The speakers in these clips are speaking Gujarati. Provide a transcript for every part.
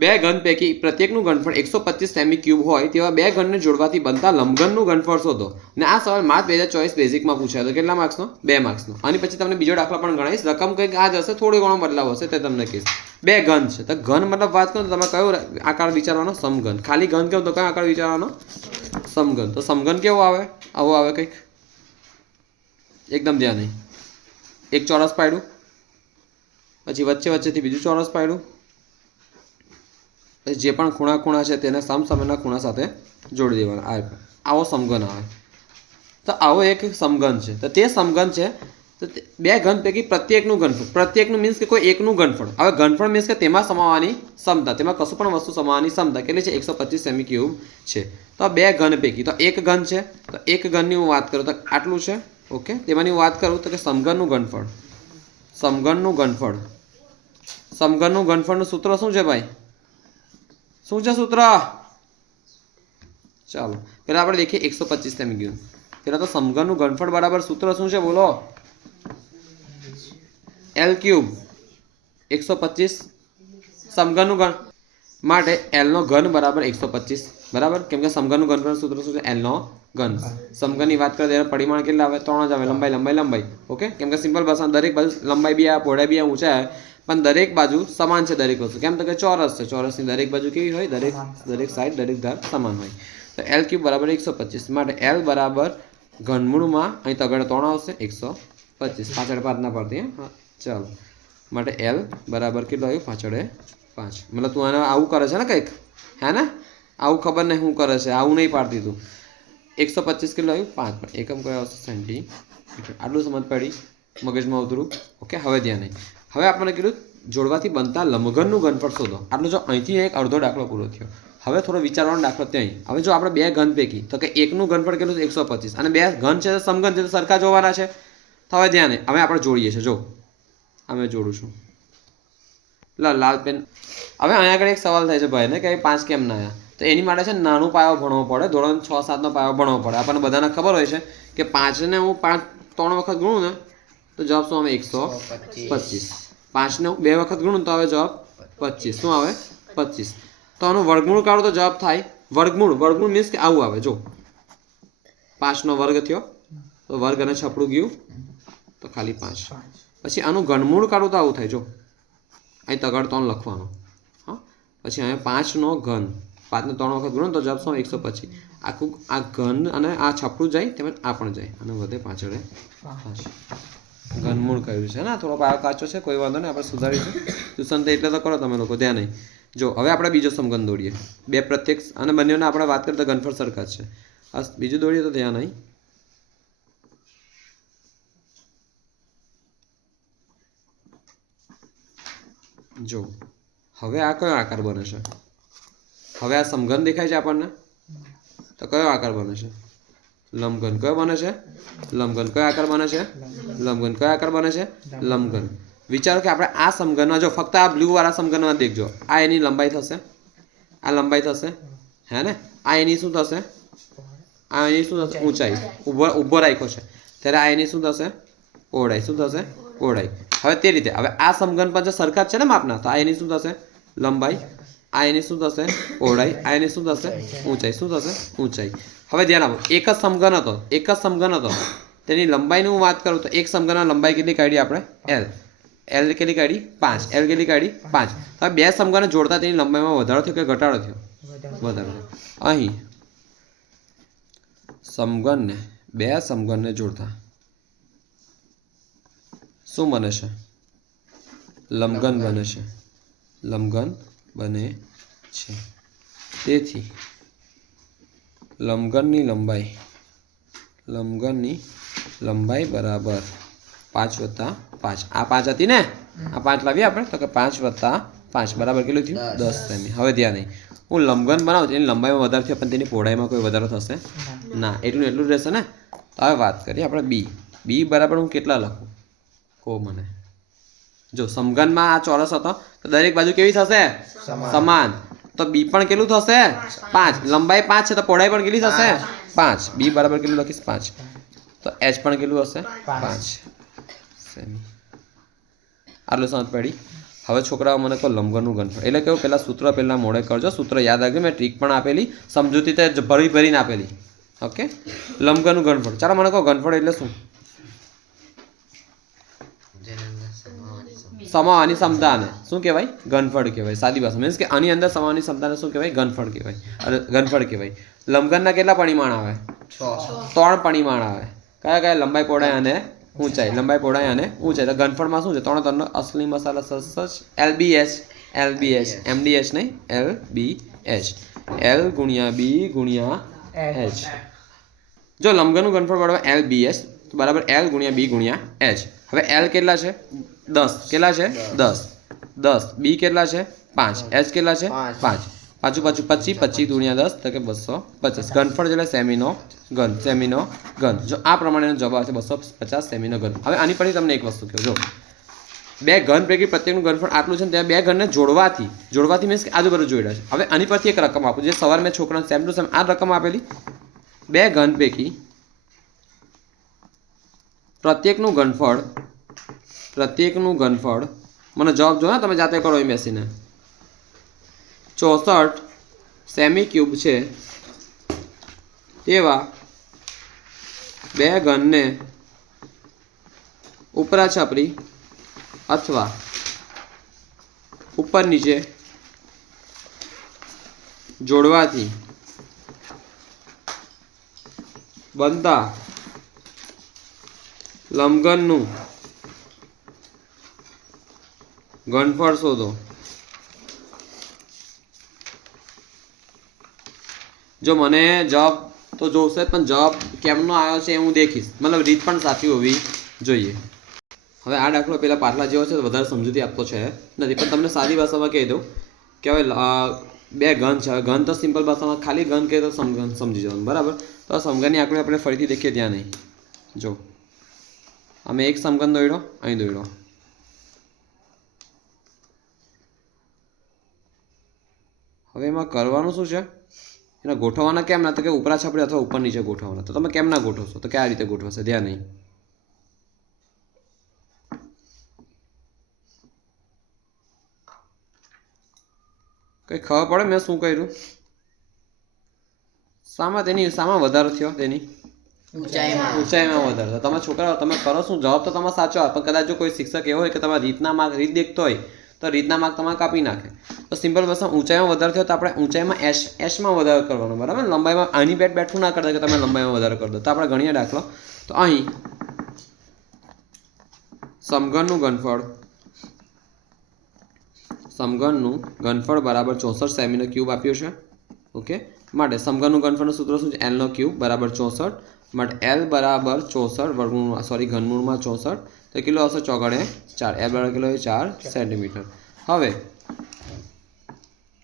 બે ઘન પૈકી પ્રત્યેકનું ઘનફળ 125 સેમી ક્યુબ હોય તેવા બે ઘનને જોડવાથી બનતા લંબઘનનું ઘનફળ શોધો. અને આ સવાલ માર્ચ 2024 બેઝિકમાં પૂછાયો હતો. કેટલા માર્ક્સનો? 2 માર્ક્સનો. આની પછી તમને બીજો દાખલો પણ ગણાવીશ. રકમ કંઈક આ જ હશે, થોડો ઘણો બદલાવ હશે તે તમને કહીશ. બે ઘન છે તો ઘન મતલબ વાત કરો તો તમે કયો આકાર વિચારવાનો? સમઘન. ખાલી ઘન કેવો તો કયો આકાર વિચારવાનો? સમઘન. તો સમઘન કેવો આવે? આવો આવે કંઈક, એકદમ ધ્યાન નહીં. એક ચોરસ પાડ્યું, પછી વચ્ચેથી બીજું ચોરસ પાડ્યું, જે પણ ખૂણા છે તેને સમસમયના ખૂણા સાથે જોડી દેવાના. આવો સમઘન આવે. તો આવો એક સમઘન છે. તો તે સમઘન છે તો બે ઘન પૈકી પ્રત્યેકનું ઘનફળ, પ્રત્યેકનું મીન્સ કે કોઈ એકનું ઘનફળ. હવે ઘનફળ મીન્સ કે તેમાં સમાવવાની ક્ષમતા, તેમાં કશું પણ વસ્તુ સમાવવાની ક્ષમતા કેટલી છે? 125 સેમી ક્યુબ છે. તો આ બે ઘન પૈકી તો એક ઘન છે, તો એક ઘનની હું વાત કરું તો આટલું છે. ઓકે, તેમાંની હું વાત કરું તો કે સમઘનનું ઘનફળ, સમઘનનું ઘનફળ, સમઘનનું ઘનફળનું સૂત્ર શું છે ભાઈ? શું છે સૂત્ર? ચાલો પહેલાં આપણે દેખીએ 125 સેમી ક્યુબ. પહેલાં તો સમઘનનું ઘનફળ બરાબર સૂત્ર શું છે બોલો? L ક્યુબ 125 સમઘનનું ઘન માટે L નો ઘન બરાબર 125 બરાબર. કેમ કે સમઘનનું ઘનફળ સૂત્ર શું છે? L નો ઘન. સમઘનની વાત કરીએ ત્યારે પરિમાણ કેટલા આવે? 3 જ આવે. લંબાઈ. ઓકે, કેમ કે સિમ્પલ ભાષામાં દરેક બાજુ લંબાઈ બી આવે, પહોળાઈ બી આવે, ઊંચાઈ આવે, પણ દરેક બાજુ સમાન છે દરેક વસ્તુ. કેમ તો કે ચોરસ છે, ચોરસની દરેક બાજુ કેવી હોય? દરેક સાઈડ, દરેક ધાર સમાન હોય. તો L ક્યુબ બરાબર 125 માટે L બરાબર ઘનમૂળમાં અહીં તગડે 3 આવશે, 125. પાછળ 5 ના પડતી. હા ચાલો, માટે L બરાબર કેટલું આવ્યું? પાછળે 5. મતલબ તું આને આવું કરે છે ને કંઈક, હે ને? આવું ખબર નહીં શું કરે છે, આવું નહીં પાડતી તું. 125 કેટલું આવ્યું? 5. પણ એકમ કયો આવશે? સેન્ટીમીટર. આટલું સમજ પડી, મગજમાં ઉતરું. ઓકે, હવે ધ્યાન નહીં. હવે આપણે કીધું જોડવાથી બનતા લંબઘનનું ઘનફળ શોધો. આટલું જો અહીંથી એક અડધો દાખલો પૂરો થયો. હવે થોડો વિચારવાનો દાખલો ત્યાં. હવે જો આપણે બે ઘન પૈકી તો કે એકનું ઘનફળ કેટલું છે? 125. અને બે ઘન છે તો સમઘન છે તો સરખા જોવાના છે. તો હવે ધ્યાન નહીં. હવે આપણે જોડીએ છીએ. જો અમે જોડું છું, લાલ પેન. હવે અહીંયા આગળ એક સવાલ થાય છે ભાઈને કે 5 કેમ ના આવ્યા? તો એની માટે છે નાનું પાયો ભણવો પડે. ધોરણ 6-7 નો પાયો ભણવો પડે. આપણને બધાને ખબર હોય છે કે 5 ને હું 3 વખત ગણું ને તો જવાબ શું આવે? 125. 5 ને હું 2 વખત ગણું તો હવે જવાબ 25. શું આવે? 25. તો આનું વર્ગમૂળ કાઢો તો જવાબ થાય વર્ગમૂળ મીન્સ કે આવું આવે. જો 5 નો વર્ગ થયો તો વર્ગ અને છપડું ગયું તો ખાલી 5. પછી આનું ઘનમૂળ કાઢું તો આવું થાય. જો અહીં તગડ 3 લખવાનો. હા, પછી અહીંયા 5 નો ઘન, 5 ને 3 વખત ગણો તો જવાબ શું? 125. આખું આ ઘન અને આ છપડું જાય તેમજ આ પણ જાય અને વધે પાછળ 5. ઘનમૂળ કહ્યું છે ને. થોડો પાયો કાચો છે, કોઈ વાંધો નહીં, આપણે સુધારીશું. ટ્યુશન તો એટલે તો કરો તમે લોકો, ધ્યાન નહીં. જો હવે આપણે બીજો સમઘન દોડીએ. બે પ્રત્યક્ષ અને બંનેને આપણે વાત કરીએ તો ઘનફળ સરખા જ છે. બીજું દોડીએ તો ધ્યાન નહીં. જો હવે આ કયો આકાર બને છે? હવે આ સમઘન દેખાય છે આપણને, તો કયો આકાર બને છે? લંબઘન. કયો બને છે? લંબઘન. કયો આકાર બને છે? લંબઘન. કયો આકાર બને છે? લંબઘન. વિચારો કે આપણે આ સમઘનમાં, જો ફક્ત આ બ્લુ વાળા સમઘનમાં દેખજો, આ એની લંબાઈ થશે, આ લંબાઈ થશે, હે ને? આ એની શું થશે? આ એની શું થશે? ઊંચાઈ. ઊભો રાખ્યો છે ત્યારે આ એની શું થશે? પહોળાઈ. શું થશે? પહોળાઈ. હવે તે રીતે હવે આ સમઘન પણ સરખા જ છે ને માપના, તો આ એની શું થશે? લંબાઈ. આ એની શું થશે? પહોળાઈ. આ એની શું થશે? ઊંચાઈ. શું થશે? ઊંચાઈ. હવે ધ્યાન આપો, એક જ સમઘન હતો, તેની લંબાઈની હું વાત કરું તો એક સમઘનની લંબાઈ કેટલી કાઢી આપણે? L કેટલી કાઢી? 5. L કેટલી કાઢી? 5. હવે બે સમઘનને જોડતા તેની લંબાઈમાં વધારો થયો કે ઘટાડો થયો? વધારો. અહીં સમઘનને, બે સમઘનને જોડતા શું બને છે? લંબઘન બને છે. લંબઘન બને છે. તેથી લંબઘનની લંબાઈ બરાબર 5 + 5. આ 5 હતી ને, આ 5 લાવીએ આપણે તો કે 5 + 5 બરાબર કેટલું થયું? 10 સેમી. હવે ધ્યાન નહીં, હું લંબઘન બનાવું તેની લંબાઈમાં વધારો થયો પણ તેની પહોળાઈમાં કોઈ વધારો થશે ના, એટલું જ રહેશે ને. તો હવે વાત કરીએ આપણે બી બરાબર હું કેટલા લખું? કહો મને. જો સમઘનમાં આ ચોરસ હતો તો દરેક બાજુ કેવી થશે? સમાન. તો બી પણ કેટલું થશે? 5. લંબાઈ 5 છે તો પહોળાઈ પણ કેટલી થશે? 5. બી બરાબર કેટલું લખીશ? 5. તો એચ પણ કેટલું હશે? 5 સેમી. આટલું સમજ પડી. હવે છોકરાઓ મને કહો લંબઘનનું ઘનફળ એટલે કેવું પહેલાં સૂત્ર પહેલાં મોડે કરજો, સૂત્ર યાદ રાખજો, મેં ટ્રીક પણ આપેલી, સમજૂતી તે ભરીને આપેલી. ઓકે, લંબઘનનું ઘનફળ. ચાલો મને કહો ઘનફળ એટલે શું? સમાવાની ક્ષમતાને શું કહેવાય? ઘનફળ કહેવાય. સાદી ભાષા મીન્સ કે આની અંદર સમાવાની ક્ષમતાને શું કહેવાય? ઘનફળ કહેવાય. ઘનફળ કહેવાય. લંબઘનના કેટલા પરિમાણ આવે? 3 પરિમાણ આવે. કયા કયા? લંબાઈ, પહોળાઈ અને ઊંચાઈ. લંબાઈ, પહોળાઈ અને ઊંચાઈ. તો ઘનફળમાં શું છે? 3 અસલી મસાલા સચ LBH, MDH નહીં, LBH, L ગુણ્યા B ગુણ્યા H. જો લંબઘનનું ઘનફળ બરાબર LBH બરાબર L ગુણ્યા B ગુણ્યા H. હવે L કેટલા છે? 10. કેટલા છે? 10. B કેટલા છે? 5. H કેટલા છે? 5. પાછું 25 ગુણ્યા 10 તો કે 250. ઘનફળ એટલે સેમીનો ઘન. જો આ પ્રમાણેનો જવાબ આવશે 250 સેમીનો ઘન. હવે આની પરથી તમને એક વસ્તુ કહું, જો બે ઘન પૈકી પ્રત્યેકનું ઘનફળ આટલું છે ને ત્યાં બે ઘનને જોડવાથી મીન્સ કે આજુબાજુ જોડ્યા છે. હવે આની પરથી એક રકમ આપું, જે સવાર મેં છોકરાને સેમ ટુ સેમ આ રકમ આપેલી. બે ઘન પૈકી પ્રત્યેકનું ઘનફળ મને જવાબ જો ને તમે જાતે કરો એ બેસીને 64 સેમી ક્યુબ છે તેવા બે ઘનને ઉપરા છપરી અથવા ઉપર નીચે જોડવાથી બનતા લંબઘનનું ઘનફળ શોધો. જો મને જવાબ તો જોશે પણ જવાબ કેમનો આવ્યો છે એ હું દેખીશ, મતલબ રીત પણ સાચી હોવી જોઈએ. હવે આ દાખલો પેલા પાછલા જેવો છે, વધારે સમજૂતી આપતો છે નથી, પણ તમને સાદી ભાષામાં કહી દઉં કે હવે બે ઘન છે. હવે ઘન તો સિમ્પલ ભાષામાં ખાલી ઘન કહે તો સમઘન સમજી જવાનું, બરાબર. તો સમઘનની આકૃતિ આપણે ફરીથી દેખીએ ત્યાં નહીં. જો અમે એક સમઘન દોડ્યો, અહીં દોડ્યો. હવે એમાં કરવાનું શું છે? એને ગોઠવવાના કેમ ના? તો કે ઉપરા છાપડી અથવા ઉપર નીચે ગોઠવવાના. તો તમે કેમ ના ગોઠવશો? તો કે આ રીતે ગોઠવશે, ધ્યાન નહીં. કંઈ ખબર પડે મેં શું કર્યું? સામાં વધારો થયો? તેની ઊંચાઈમાં વધારો. તમે છોકરાઓ તમે કરો શું? જવાબ તો તમારે સાચો આવે, પણ કદાચ જો કોઈ શિક્ષક એવો હોય કે તમારા રીત દેખતો હોય તો રીતના માર્ક તમારે કાપી નાખે. તો સિમ્પલ ભાષામાં ઊંચાઈમાં વધારો થયો તો આપણે ઊંચાઈમાં એસમાં વધારો કરવાનો, બરાબર. લંબાઈમાં આની બેઠું ના કરતા કે તમે લંબાઈમાં વધારો કરી દો. તો આપણે ગણીએ દાખલો. તો અહીં સમઘનનું ઘનફળ બરાબર 64 સેમીનો ક્યુબ આપ્યો છે. ઓકે, માટે સમઘનનું ઘનફળનું સૂત્ર શું છે? L નો ક્યુબ બરાબર 64. માટે L બરાબર 64 ઘનમૂળમાં 64 તો કિલો આવશે 4 × 4. L બરાબર કિલો 4 સેન્ટીમીટર.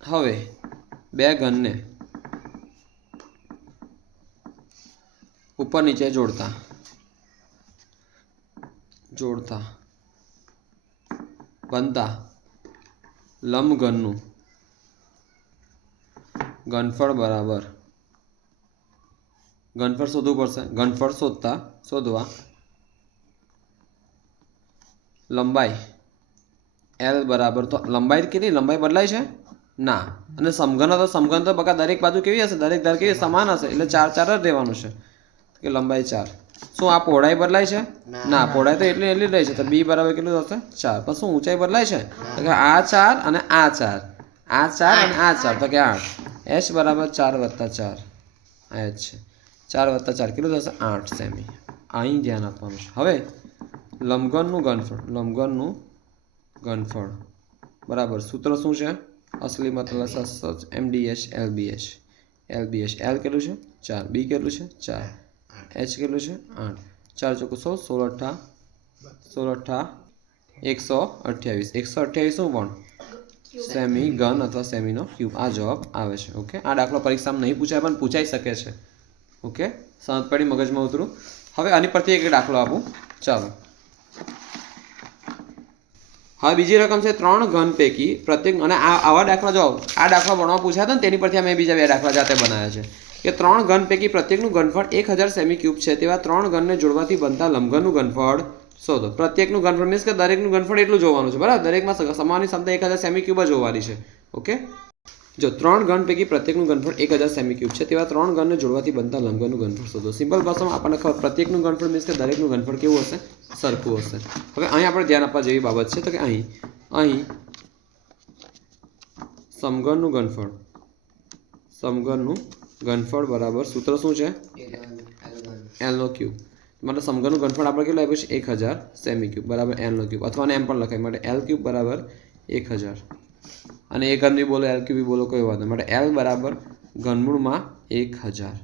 હવે બે ઘનને ઉપર નીચે જોડતા બનતા લંબઘનનું ઘનફળ બરાબર ઘનફળ શોધવું પડશે. ઘનફળ શોધવા લંબાઈ L બરાબર, તો લંબાઈ કેટલી? લંબાઈ બદલાય છે ના. અને સમઘન તો બકા દરેક બાજુ કેવી હશે? દરેક ધાર કેવી સમાન હશે, એટલે 4 4 જ રહેવાનું છે. કે લંબાઈ 4. શું આ પહોળાઈ બદલાય છે? ના, પહોળાઈ તો એટલી રહી છે. તો B બરાબર કેટલું થશે? 4. પણ શું ઊંચાઈ બદલાય છે? તો કે આ 4 અને આ 4, આ 4 અને આ 4, તો કે 8. H બરાબર 4 + 4 આ H છે. 4 + 4 કેટલું થશે? 8 સેમી. અહીં ધ્યાન આપવાનું છે. હવે લંબઘનનું ઘનફળ બરાબર સૂત્ર શું છે? અસલી મતલબ સચ MDH, LBH. L કેટલું છે? 4. B કેટલું છે? 4. H કેટલું છે? 8. 4 × 16 16 128. 128 શું પણ? સેમી ઘન અથવા સેમીનો ક્યુબ. આ જવાબ આવે છે. ઓકે, આ દાખલો પરીક્ષામાં નહીં પૂછાય પણ પૂછાઈ શકે છે. ઓકે, સમજ પડી? મગજમાં ઉતરું. હવે આની પરથી એક દાખલો આપું. ચાલો, હવે બીજી રકમ છે 3 ઘન પૈકી પ્રત્યેક, અને આવા દાખલા જો આ દાખલા ભણવા પૂછ્યા હતા ને તેની પરથી અમે બીજા 2 દાખલા જાતે બનાવ્યા છે કે 3 ઘન પૈકી પ્રત્યેકનું ઘનફળ 1000 સેમી ક્યુબ છે તેવા 3 ઘનને જોડવાથી બનતા લંબઘનનું ઘનફળ શોધો. પ્રત્યેકનું ઘનફળ મીન્સ કે દરેકનું ઘનફળ એટલું જોવાનું છે, બરાબર. દરેકમાં સમાનની ક્ષમતા 1000 સેમી ક્યુબ જ હોવાની છે. ઓકે, જો 3 ઘન પૈકી પ્રત્યેકનું ઘનફળ 1000 સેમી ક્યુબ છે, તેવા 3 ઘનને જોડવાથી બનતા લંબઘનનું ઘનફળ શોધો. સિમ્પલ ભાષામાં આપણને ખબર પ્રત્યેકનું ઘનફળ મીન્સ કે દરેકનું ઘનફળ કેવું હશે? સરખું હશે. હવે અહીં આપણે ધ્યાન આપવા જેવી બાબત છે તો કે અહીં સમઘનનું ઘનફળ બરાબર સૂત્ર શું છે? એલનો ક્યુબ. मतलब समघनનું ઘનફળ આપણે કેટલું આપ્યું છે? 1000 સેમી ક્યુબ બરાબર એલનો ક્યુબ, અથવા એમ પણ લખાય માટે એલ ક્યુબ બરાબર 1000. અને એ ઘન બી બોલો એલ ક્યુબ બી બોલો, કોઈ વાત નહીં. માટે એલ બરાબર ઘનમૂળમાં 1000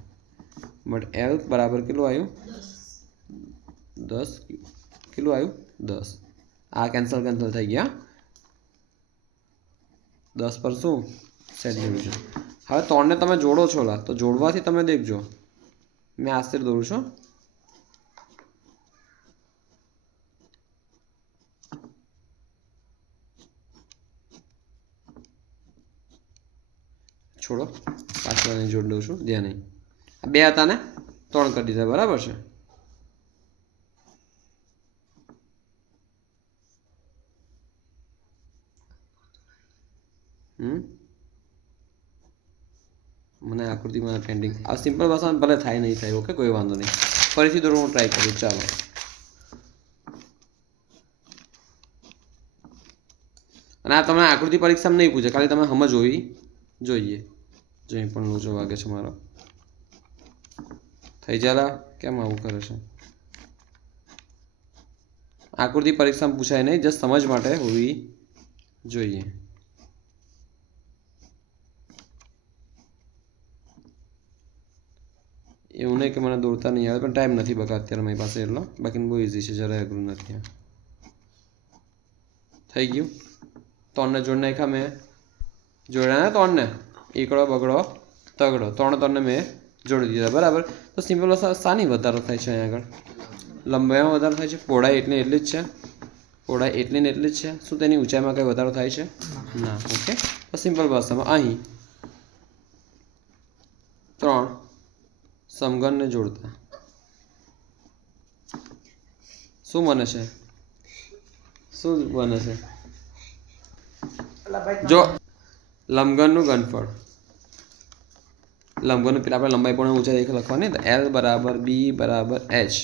માટે એલ બરાબર કેટલું આવ્યું? 10 ક્યુબ. કેટલું આવ્યું? 10. આ કેન્સલ થઈ ગયા. 10 પર શું? સેન્ટીમીટર. હવે 3 ને તમે જોડો છો લા, તો જોડવાથી તમે દેખજો, મેં આસ્તે દોરું છું. છોડો, પાછળની જોડ દઉં છું, ધ્યાન નહીં. આ 2 હતા ને 3 કરી દીધા, બરાબર છે. મને આકૃતિમાં પેન્ડિંગ આ સિમ્પલ ભાષામાં ભલે થાય નહીં થાય, ઓકે, કોઈ વાંધો નહીં. ફરીથી દોરવું હું ટ્રાય કરું. ચાલો, અને આ તમને આકૃતિ પરીક્ષામાં નહીં પૂછે, ખાલી તમે સમજ હોવી જોઈએ. જો અહીં પણ લોચો વાગે છે મારો. થઈ જાય, કેમ આવું કરે છે? આકૃતિ પરીક્ષામાં પૂછાય નહીં, જસ્ટ સમજ માટે હોવી જોઈએ. એવું નહીં કે મને દોરતા નહીં આવે, પણ ટાઈમ નથી બકા અત્યારે મારી પાસે એટલો. બાકી બહુ ઇઝી છે, જરાય અઘરું નથી. થઈ ગયું. 3 ને જોડી નાખ્યા મેં. જોડ્યા ને 3 ને, એકડો બગડો તગડો, 3 ને મેં જોડી દીધા, બરાબર. તો સિમ્પલ શાની વધારો થાય છે? અહીંયા આગળ લંબાઈમાં વધારો થાય છે. પહોળાઈ એટલી જ છે. પહોળાઈ એટલી ને એટલી જ છે. શું તેની ઊંચાઈમાં કંઈ વધારો થાય છે? ના. ઓકે, તો સિમ્પલ ભાષામાં અહીં 3 સમઘનને જોડતા શું બને છે? શું બને છે? જો લંબઘનનું ઘનફળ, લંબઘનનું પેલા આપણે લંબાઈ પણ ઊંચાઈ લખવાની, તો એલ બરાબર બી બરાબર એચ.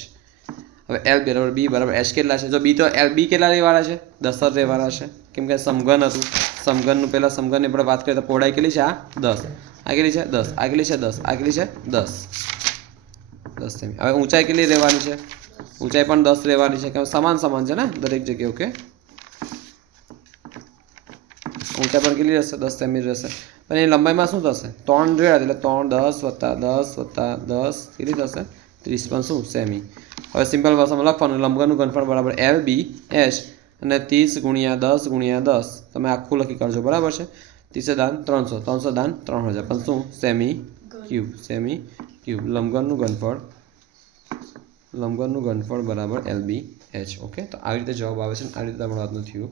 હવે એલ બરાબર બી બરાબર એચ કેટલા છે? જો બી તો એલ બી કેટલા રહેવાના છે? 10 જ રહેવાના છે, કેમ કે સમઘન હતું. સમઘનનું પહેલાં સમઘનની આપણે વાત કરીએ તો પહોળાઈ કેટલી છે? આ 10. આ કેટલી છે? 10. આ કેટલી છે? 10. આ કેટલી છે? 10 સેમી. હવે ઊંચાઈ કેટલી રહેવાની છે? ઊંચાઈ પણ 10 રહેવાની છે, કે સમાન છે ને દરેક જગ્યાએ. ઓકે, ઊંચાઈ પણ કેટલી રહેશે? 10 સેમી રહેશે. પણ એની લંબાઈમાં શું થશે? 3 જોયા એટલે 3 10 વત્તા 10 કેટલી થશે? 30 પણ શું? સેમી. હવે સિમ્પલ ભાષામાં લખવાનું, લંબઘનનું ઘનફળ બરાબર એલ બી એચ, અને 30 ગુણ્યા 10 તમે આખું લખી કાઢજો, બરાબર છે. 30 દાન 300, 300 દાન 3000, પણ શું? Semi cube. લંબઘનનું ઘનફળ બરાબર એલ બી એચ. ઓકે, તો આવી રીતે જવાબ આવે છે. આવી રીતે તમારું આજનું થયું.